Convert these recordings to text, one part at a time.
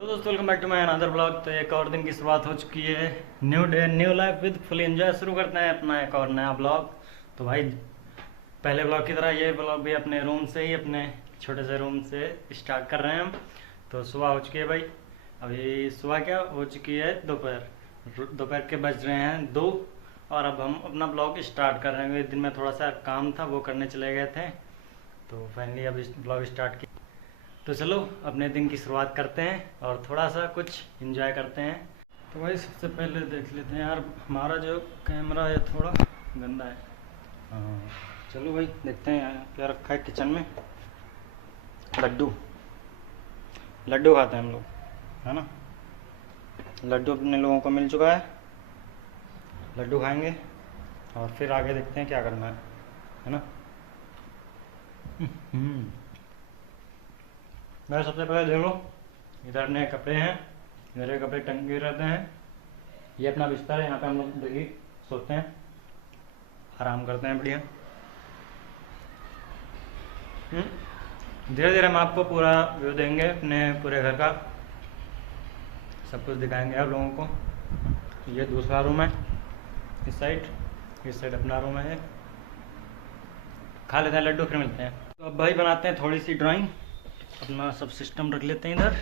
तो दोस्तों welcome back to my another blog. तो एक और दिन की शुरुआत हो चुकी है। New day new life with full enjoy. शुरू करते हैं अपना एक और नया ब्लॉग। तो भाई पहले ब्लॉग की तरह ये ब्लॉग भी अपने रूम से ही, अपने छोटे से रूम से स्टार्ट कर रहे हैं हम। तो सुबह हो चुकी है भाई। अभी सुबह क्या हो चुकी है, दोपहर दोपहर के बज रहे हैं 2। और अब हम अपना ब्लॉग स्टार्ट कर रहे हैं। दिन में थोड़ा सा काम था, वो करने चले गए थे। तो फाइनली अब ब्लॉग स्टार्ट किया। तो चलो अपने दिन की शुरुआत करते हैं और थोड़ा सा कुछ एंजॉय करते हैं। तो भाई सबसे पहले देख लेते हैं यार, हमारा जो कैमरा है थोड़ा गंदा है। हाँ चलो भाई देखते हैं यार क्या रखा है किचन में। लड्डू लड्डू खाते हैं हम लोग, है ना। लड्डू अपने लोगों को मिल चुका है, लड्डू खाएंगे और फिर आगे देखते हैं क्या करना है ना। मैं सबसे पहले देख लो, इधर नए कपड़े हैं, मेरे कपड़े टंगे रहते हैं। ये अपना बिस्तर है, यहाँ पे हम लोग देखिए सोते हैं, आराम करते हैं बढ़िया। धीरे धीरे हम आपको पूरा व्यू देंगे अपने पूरे घर का, सब कुछ दिखाएंगे आप लोगों को। ये दूसरा रूम है, इस साइड अपना रूम है। खा लेते हैं लड्डू फिर मिलते हैं। तो अब भाई बनाते हैं थोड़ी सी ड्राइंग। अपना सब सिस्टम रख लेते हैं इधर,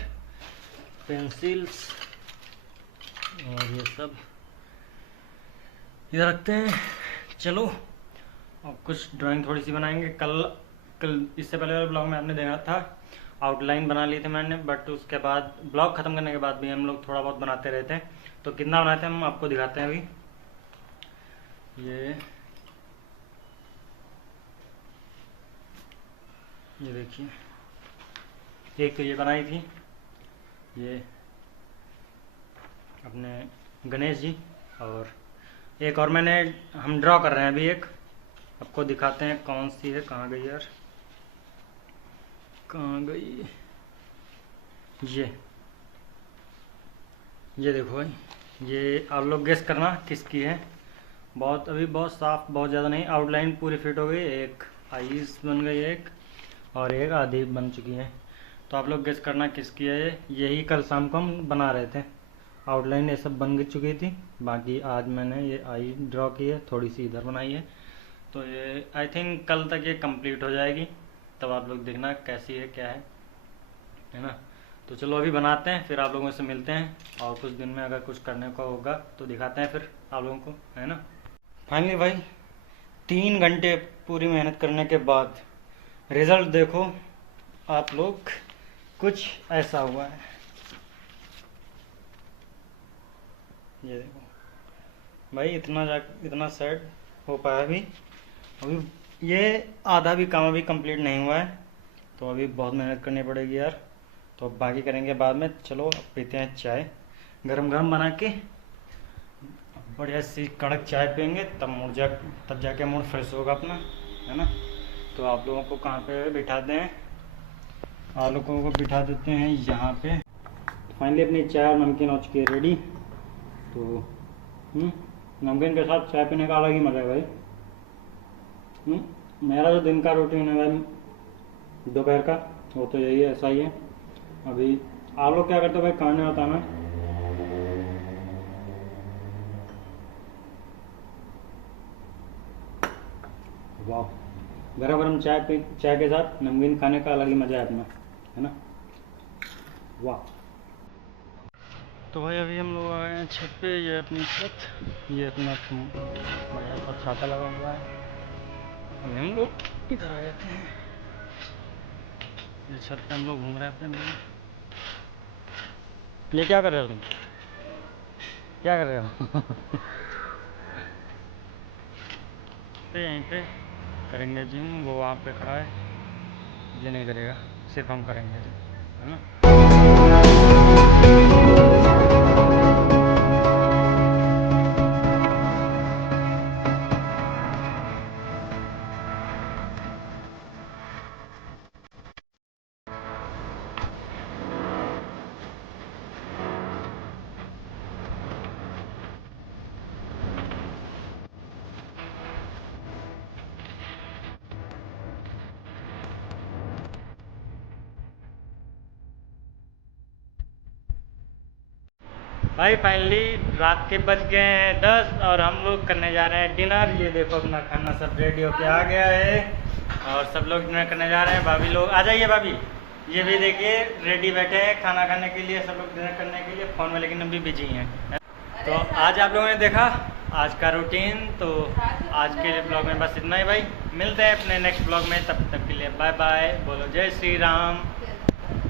पेंसिल्स और ये सब इधर रखते हैं। चलो अब कुछ ड्राइंग थोड़ी सी बनाएंगे। कल इससे पहले वाले ब्लॉग में आपने देखा था, आउटलाइन बना ली थी मैंने, बट उसके बाद ब्लॉग ख़त्म करने के बाद भी हम लोग थोड़ा बहुत बनाते रहते हैं। तो कितना बनाते हैं हम आपको दिखाते हैं अभी। ये देखिए, एक तो ये बनाई थी, ये अपने गणेश जी, और एक और मैंने, हम ड्रॉ कर रहे हैं अभी एक, आपको दिखाते हैं कौन सी है। कहाँ गई यार, कहाँ गई ये देखो भाई, ये आप लोग गेस करना किसकी है। बहुत अभी बहुत साफ, बहुत ज़्यादा नहीं, आउटलाइन पूरी फिट हो गई। एक आईज बन गई एक, और एक आधी बन चुकी है। तो आप लोग गेस करना किसकी है ये। यही कल शाम को हम बना रहे थे, आउटलाइन ये सब बन चुकी थी। बाकी आज मैंने ये आई ड्रॉ की है, थोड़ी सी इधर बनाई है। तो ये आई थिंक कल तक ये कंप्लीट हो जाएगी, तब आप लोग देखना कैसी है क्या है ना। तो चलो अभी बनाते हैं, फिर आप लोगों से मिलते हैं। और कुछ दिन में अगर कुछ करने को होगा तो दिखाते हैं फिर आप लोगों को, है ना। फाइनली भाई 3 घंटे पूरी मेहनत करने के बाद रिजल्ट देखो आप लोग, कुछ ऐसा हुआ है। ये देखो भाई, इतना सेट हो पाया अभी ये आधा भी काम अभी कंप्लीट नहीं हुआ है। तो अभी बहुत मेहनत करनी पड़ेगी यार। तो अब बाकी करेंगे बाद में। चलो अब पीते हैं चाय, गरम गरम बना के बढ़िया सी कड़क चाय पियेंगे, तब जाके मूड फ्रेश होगा अपना, है ना। तो आप लोगों को कहाँ पे बिठा दें, आप लोगों को बिठा देते हैं यहाँ पे। फाइनली अपनी चाय और नमकीन हो चुकी है रेडी। तो नमकीन के साथ चाय पीने का अलग ही मज़ा है भाई। मेरा जो दिन का रूटीन है भाई दोपहर का, वो तो यही है, ऐसा ही है। अभी आप लोग क्या करते हो भाई, खाने आता ना। वाह, गरम गरम चाय के साथ नमकीन खाने का अलग ही मज़ा है अपना, है ना। वाह। तो भाई अभी हम लोग आ गए हैं छत पे। ये अपनी छत, ये अपना बढ़िया सा छाता लगा हुआ है। अभी हम लोग इधर आ जाते हैं, ये छत पे हम लोग घूम रहे हैं अपने। ये क्या कर रहे हो तुम, क्या कर रहे हो? तो यहीं पे करेंगे जिम, वो वहाँ पे खड़ा है, ये नहीं करेगा, सिर्फ हम करेंगे जिम, है ना। भाई फाइनली रात के बज गए हैं 10 और हम लोग करने जा रहे हैं डिनर। ये देखो अपना खाना सब रेडी होके आ गया है और सब लोग डिनर करने जा रहे हैं। भाभी लोग आ जाइए भाभी, ये भी देखिए रेडी बैठे हैं खाना खाने के लिए, सब लोग डिनर करने के लिए। फ़ोन में लेकिन अभी बिजी हैं। तो आज आप लोगों ने देखा आज का रूटीन। तो आज के ब्लॉग में बस इतना ही भाई, मिलते हैं अपने नेक्स्ट ब्लॉग में, तब तक के लिए बाय बाय। बोलो जय श्री राम।